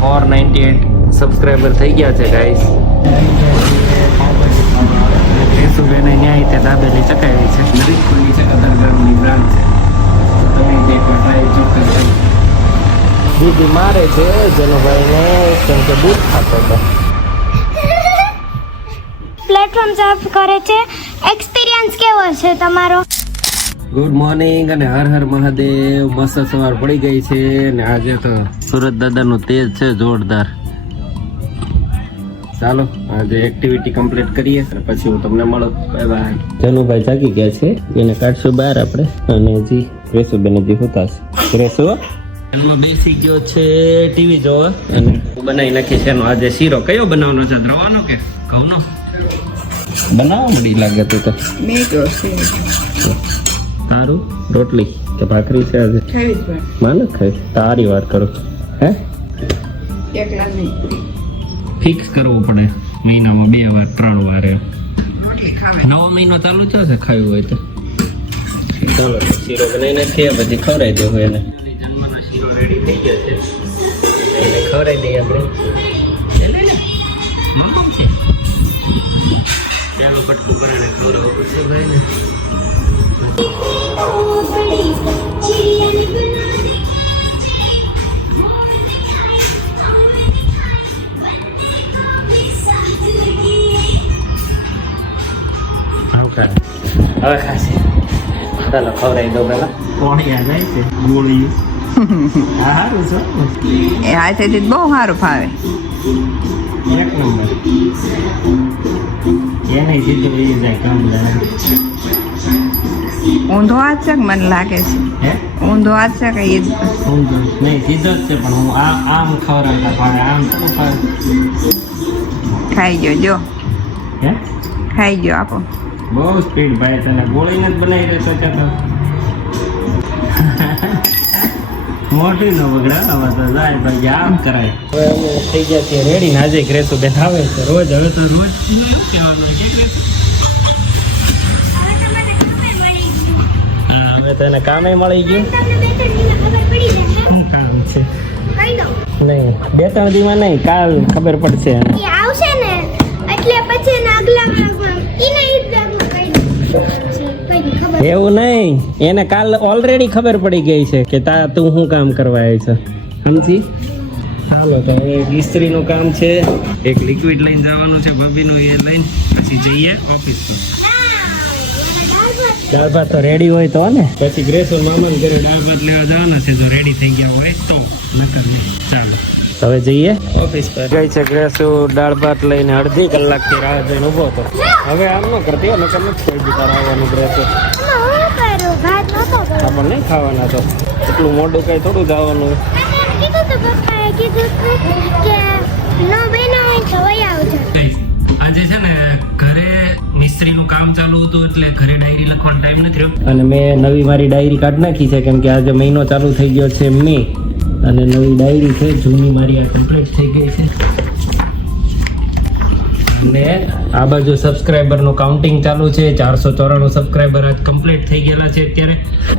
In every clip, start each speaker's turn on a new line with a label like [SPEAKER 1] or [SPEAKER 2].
[SPEAKER 1] Four ninety eight subscriber થઈ ગયા છે ગાઈસ કેશુબેને ન્યાય તે દાબેલી ચકાવી છે. દરેક ખુલ્લી છે કદરગઢની બ્રાન્ડ છે. તમે જે ટ્રાય ચોક્કસ દીદી મારે છે જનુભાઈને કેમ કે દૂધ ખાતો હતો.
[SPEAKER 2] પ્લેટફોર્મ સાફ કરે છે. એક્સપિરિયન્સ કેવો છે તમારો?
[SPEAKER 1] ગુડ મોર્નિંગ અને હર હર મહાદેવ. મસ્ત સવાર પડી ગઈ છે અને આજે તો સુરત દાદાનું તેજ છે જોરદાર. ચાલો આજે એક્ટિવિટી કમ્પ્લીટ કરીએ પછી હું તમને મળો. બાય બાય જનુભાઈ જાગી ગયા છે. એને કાઢશું બહાર આપણે. અને હજી રેસુબેન હજી હુતાશ રેસુ એમાં બેસી ગયો છે ટીવી જોવા. અને બનાવી નાખી છે. એનો આજે શીરો કયો બનાવવાનો છે? દ્રવાનો કે ઘઉંનો? બનાવવા મળી લાગે તું તો. તારું રોટલી કે ભાખરી છે આજે? માને ખાઈ તારી વાત કરો હે? ફિક્સ કરવું પડે. મહિનામાં બે વાર ત્રણ વાર એમ. નવો મહિનો ચાલુ થયો છે ખાયું હોય તો? ચાલો શીરો બનાવીને કે પછી ખવડાવી દેવું એને. જન્મના શીરો રેડી થઈ ગયો છે. એને ખવડાવી દઈએ આપણે. લે લે મમ્મ છે. ચાલો કટકું બનાવીને ખવડાવો. પડશે ભાઈને આમ કરે હવે ચાલો ખવડાવી દો પેલા કોણી આ જાય છે? ગોળી સારું છે
[SPEAKER 3] એ હાથેથી બહુ સારું ફાવે.
[SPEAKER 1] એક નંબર. એને સીધું એ જાય કામ
[SPEAKER 3] ઊંધો હાથ છે કે મને લાગે છે?
[SPEAKER 1] હે?
[SPEAKER 3] ઊંધો હાથ છે કે એ જ?
[SPEAKER 1] નહીં સીધો જ છે પણ હું આ આમ ખવડાવતા ભાવે આમ
[SPEAKER 3] ખાઈ ગયો જો.
[SPEAKER 1] હે?
[SPEAKER 3] ખાઈ ગયો આપો.
[SPEAKER 1] બહુ સ્પીડ ભાઈ તને ગોળીને જ બનાવી દેતો છે તો. મોટી નો બગડા હવે તો જાય ભાઈ આમ કરાય. હવે અમે થઈ ગયા છીએ રેડી ને આજે ગ્રેસુ બેન આવે છે રોજ હવે તો રોજ એવું કહેવાનું કે ગ્રેસુ હવે તને કામે મળી ગયું. નહીં, બે ત્રણ દીમાં નહીં, કાલ ખબર પડશે એવું નહીં, એને કાલ ઓલરેડી ખબર પડી ગઈ છે કે તા, તું શું કામ કરવા આવી છે? સમજી હાલો, તો હવે ઇસ્ત્રીનું કામ છે. એક લિક્વિડ લઈને જવાનું છે, ભાભીનું એ લઈને, પછી જઈએ ઓફિસ પર દાળ ભાત તો રેડી હોય તો ને. પછી ગ્રેસોર મામાને ઘરે દાળ ભાત લેવા જવાના છે જો રેડી થઈ ગયા હોય તો. નકર નહીં. ચાલો. હવે જઈએ. ઓફિસ પર. ગઈ છે ગ્રેસુ દાળ ભાત લઈને અડધી કલાકથી રાહ જોઈને ઊભો હતો. હવે આમ ન કરતી નકર નથી કોઈ બી આવવાનું ગ્રેસુ આપણને નહીં ખાવાના તો. એટલું મોડું કઈ થોડું જવાનું આજે છે ને હતું એટલે ઘરે ડાયરી લખવાનો ટાઈમ નથી રહ્યો. અને મેં નવી મારી ડાયરી કાઢી નાખી છે, કેમ કે આજે મહિનો ચાલુ થઈ ગયો છે મે. અને નવી ડાયરી છે, જૂની મારી આ કમ્પ્લીટ થઈ ગઈ છે. ને આ બાજુ સબસ્ક્રાઈબરનું કાઉન્ટિંગ ચાલુ છે, ચારસો ચોરાણું સબસ્ક્રાઈબર આજ કમ્પ્લીટ થઈ ગયેલા છે અત્યારે.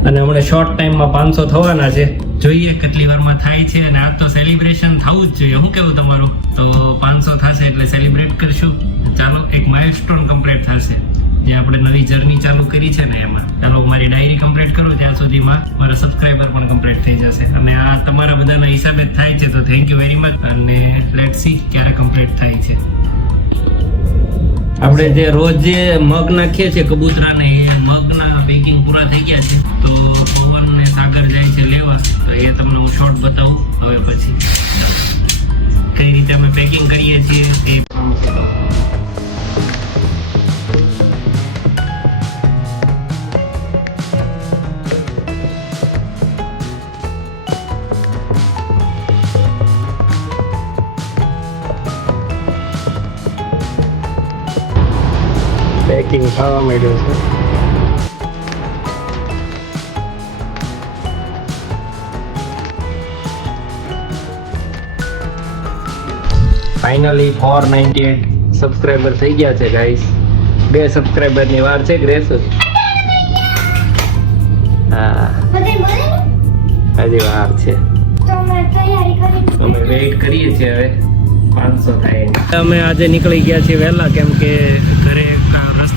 [SPEAKER 1] અને હમણાં શોર્ટ ટાઈમમાં પાંચસો થવાના છે. જોઈએ કેટલી વારમાં થાય છે, અને આ તો સેલિબ્રેશન થવું જ જોઈએ. શું કેવું તમારું? તો પાંચસો થશે એટલે સેલિબ્રેટ કરશું. ચાલો, એક માઇલસ્ટોન કમ્પ્લીટ થશે. જે આપણે નવી જર્ની ચાલુ કરી છે ને એમાં. ચાલો મારી ડાયરી કમ્પ્લીટ કરું, ત્યાં સુધીમાં મારા સબસ્ક્રાઈબર પણ કમ્પ્લીટ થઈ જશે. અને આ તમારા બધાના હિસાબે થાય છે, તો થેન્ક યુ વેરી મચ અને લેટ સી ક્યારે કમ્પ્લીટ થાય છે. આપણે જે રોજ જે મગ નાખીએ છીએ, કબૂતરાને, એ મગના પેકિંગ પૂરા થઈ ગયા છે. તો પવન ને સાગર જાય છે લેવા, તો એ તમને હું શોર્ટ બતાવું. હવે પછી કઈ રીતે અમે પેકિંગ કરીએ છીએ, એ પેકિંગ થવા માંડ્યું છે finally four ninety eight subscriber થઈ ગયા છે ગાઈસ બે સબસ્ક્રાઈબરની વાર છે ગ્રેસ હા. હજી વાર છે. અમે વેઇટ કરીએ છીએ હવે. પાંચસો થાય. અમે આજે નીકળી ગયા છીએ વહેલા કેમ કે ઘરે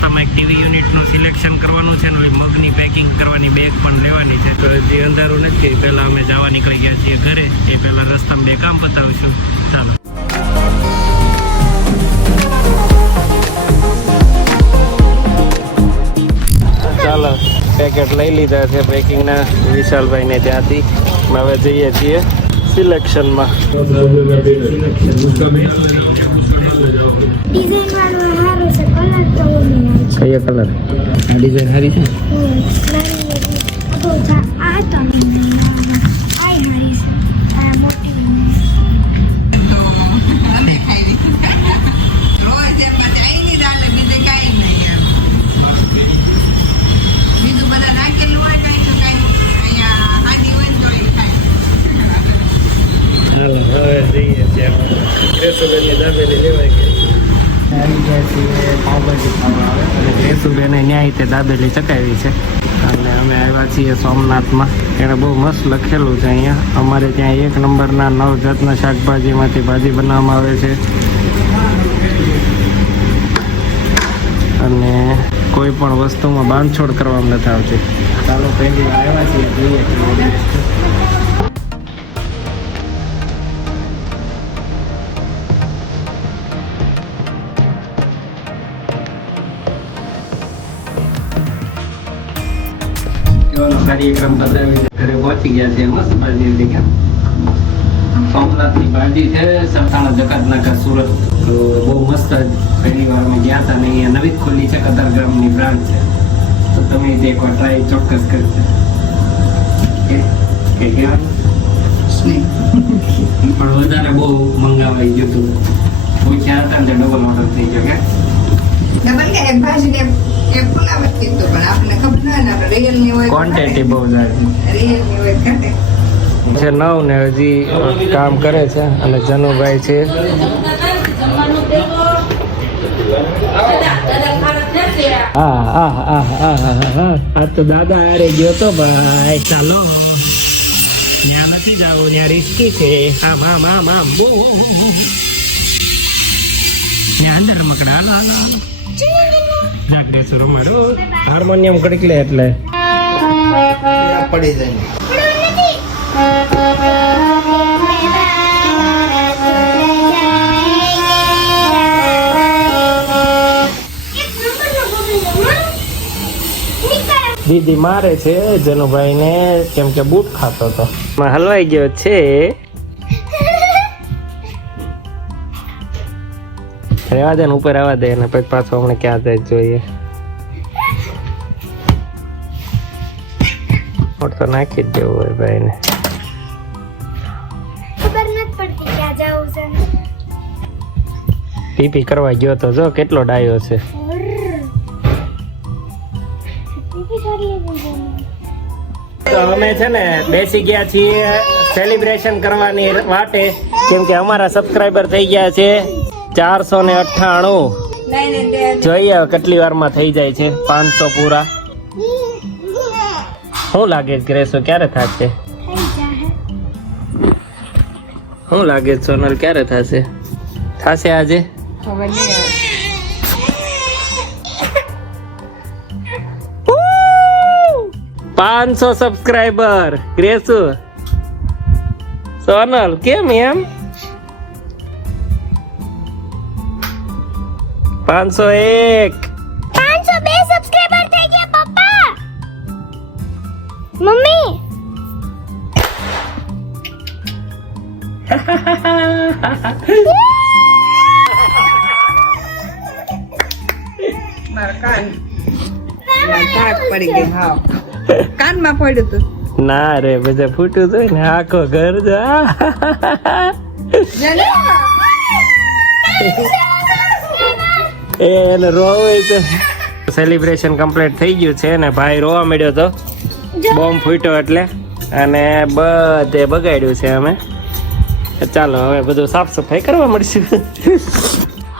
[SPEAKER 1] અ, કેવી એક ટીવી યુનિટનું સિલેક્શન કરવાનું છે ને મગની પેકિંગ કરવાની બેગ પણ લેવાની છે. તો જે અંધારું નથી પહેલાં અમે જવા નીકળી ગયા છીએ ઘરે. એ પહેલાં રસ્તામાં બે કામ પતાવશું. ચાલો. ચાલો પેકેટ લઈ લીધા છે પેકિંગના વિશાલભાઈને ત્યાંથી હવે જઈએ છીએ સિલેક્શનમાં.
[SPEAKER 2] ડિઝાઇન વાળો હારો છે કલર તો
[SPEAKER 1] કયો કલર? આ ડિઝાઇન સારી છે. પાવભાજી ખાવા આવે. ગ્રેસુબેને ન્યાય તે દાબેલી ચકાવી છે. અને અમે આવ્યા છીએ સોમનાથમાં. એણે બહુ મસ્ત લખેલું છે અહીંયા. અમારે ત્યાં એક નંબરના નવ જાતના શાકભાજીમાંથી ભાજી બનાવવામાં આવે છે. અને કોઈ પણ વસ્તુમાં બાંધછોડ કરવામાં નથી આવતી. ચાલો પહેલી આવ્યા છીએ. જોઈએ. કાર્યક્રમ બતાવીને ઘરે પહોંચી ગયા છે મસ્ત ભાજી હતી સોમનાથની ભાજી છે સરથાણા જકાતનાકા સુરત. બહુ મસ્ત પહેલી વાર અમે ગયા હતા ને અહીંયા નવી જ છે કતારગામની બ્રાન્ચ છે. તો તમે તે એકવાર ટ્રાય ચોક્કસ કરજો. કે પણ વધારે બહુ મંગાવાઈ ગયું હતું પૂછ્યા હતા ને ડબલ ઓર્ડર થઈ ગયો કે?
[SPEAKER 3] ડબલ કે એક ભાજી ને
[SPEAKER 1] ક્વોન્ટિટી બહુ છે નવ ને હજી કામ કરે છે અને જનુભાઈ છે. હા હા હા હા હા આ તો દાદા હારે ગયો તો ભાઈ ચાલો. ત્યાં નથી જવું ત્યાં રિસ્કી છે. આમ આમ આમ આમ. બહુ ત્યાં અંદર રમકડા હાલો હાલો હાલો. હાર્મોનિયમ કડીક લે એટલે.
[SPEAKER 4] પડી જાય.
[SPEAKER 1] દીદી મારે છે જનુભાઈ ને કેમ કે બૂટ ખાતો હતો. હલવાઈ ગયો છે. રેવા દે ને ઉપર આવવા દે ને પછી પાછો હમણે ક્યાં જાય જોઈએ. મોટ તો નાખી જ દેવું હોય ભાઈ ને પીપી કરવા ગયો તો જો કેટલો ડાયો છે. તો અમે છે ને બેસી ગયા છીએ સેલિબ્રેશન કરવાની વાટે. કેમ કે અમારા સબસ્ક્રાઈબર થઈ ગયા છે. ચારસો ને અઠ્ઠાણું. જોઈએ કેટલી વારમાં થઈ જાય છે. પાંચસો પૂરા. શું લાગે છે ગ્રેસો? ક્યારે થશે? શું લાગે છે સોનલ? ક્યારે થશે? થશે આજે. પાંચસો સબસ્ક્રાઈબર ગ્રેસુ. સોનલ કેમ એમ? પાંચસો એક.
[SPEAKER 2] પાંચસો બે સબસ્ક્રાઇબર થઈ ગયા પપ્પા. મમ્મી.
[SPEAKER 3] કાનમાં પડ્યું તું.
[SPEAKER 1] ના રે બધા ફૂટું જોઈ ને આખો ઘર જા એ એને રોવે છે. સેલિબ્રેશન કમ્પ્લીટ થઈ ગયું છે ને ભાઈ રોવા મળ્યો તો બોમ્બ ફૂટ્યો એટલે અને બધે બગાડ્યું છે અમે. ચાલો હવે બધું સાફ સફાઈ કરવા મળશે.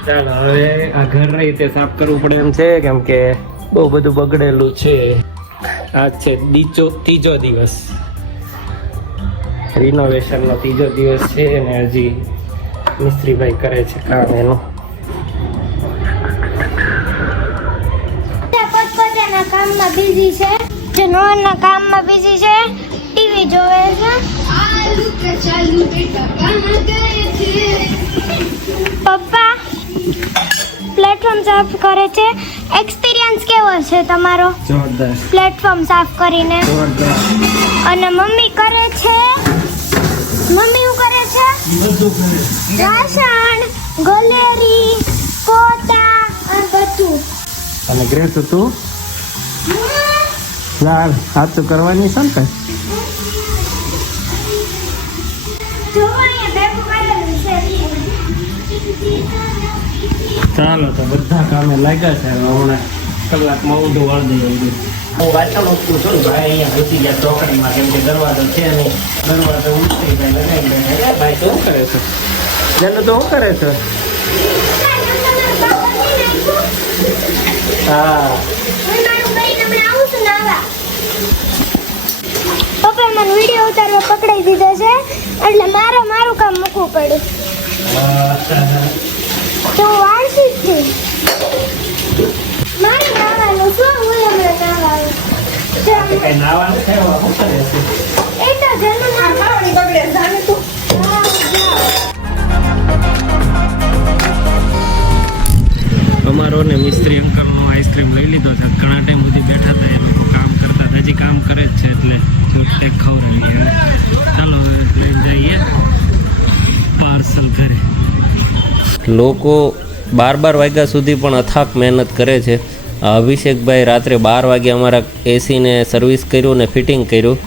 [SPEAKER 1] ચાલો હવે આ ઘર રહી તે સાફ કરવું પડે એમ છે કેમ કે બહુ બધું બગડેલું છે. આ છે બીજો ત્રીજો દિવસ. રિનોવેશનનો ત્રીજો દિવસ છે અને હજી મિસ્ત્રીભાઈ કરે છે કામ એનું.
[SPEAKER 2] કામમાં બિઝી છે? જે નોનના કામમાં બિઝી છે ટીવી જોવે છે. પપ્પા પ્લેટફોર્મ સાફ કરે છે. એક્સપિરિયન્સ કેવો છે તમારો? પ્લેટફોર્મ સાફ કરીને. અને મમ્મી કરે છે? મમ્મી શું કરે છે?
[SPEAKER 1] કરે
[SPEAKER 2] ગલેરી પોતા અને બધું.
[SPEAKER 1] અને ગ્રેસ તું યાર હાથ તો કરવાની છે ને ચાલો તો બધા કામે લાગ્યા છે હમણાં કલાકમાં ઊંધું વાળી દઈએ હું વાંચણ ઉઠું છું ને ભાઈ, અહીંયા ઘૂસી ગયા ચોકડીમાં, કેમ કે દરવાજો છે નહીં. દરવાજો ઉઠી જાય લગાવી દે ભાઈ શું કરે છે? જેનું તો શું કરે છે? હા.
[SPEAKER 2] પપ્પા મને વીડિયો ઉતારવા પકડાઈ દીધો છે. એટલે મારે મારું કામ મૂકવું પડ્યું. તો હું વાંચી જ છું. મારે નાવાનું હું હમણાં
[SPEAKER 1] છે?
[SPEAKER 2] એ તો જન્મ
[SPEAKER 3] બગડે જાણે તું.
[SPEAKER 1] અમારો ને મિસ્ત્રી અંકલનો આઈસ્ક્રીમ લઈ લીધો છે. ઘણા ટાઈમ સુધી બેઠા હતા હજી કામ કરે જ છે એટલે તે ખવડાવી ચાલો જઈએ પાર્સલ ઘરે. લોકો બાર બાર વાગ્યા સુધી પણ અથાક મહેનત કરે છે. અભિષેકભાઈ રાત્રે બાર વાગે અમારા એસીને સર્વિસ કર્યું ને ફિટિંગ કર્યું.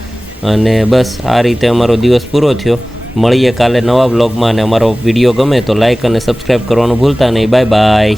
[SPEAKER 1] અને બસ આ રીતે અમારો દિવસ પૂરો થયો. મળીએ કાલે નવા બ્લોગમાં અને અમારો વીડિયો ગમે તો લાઇક અને સબસ્ક્રાઈબ કરવાનું ભૂલતા નહીં. Bye bye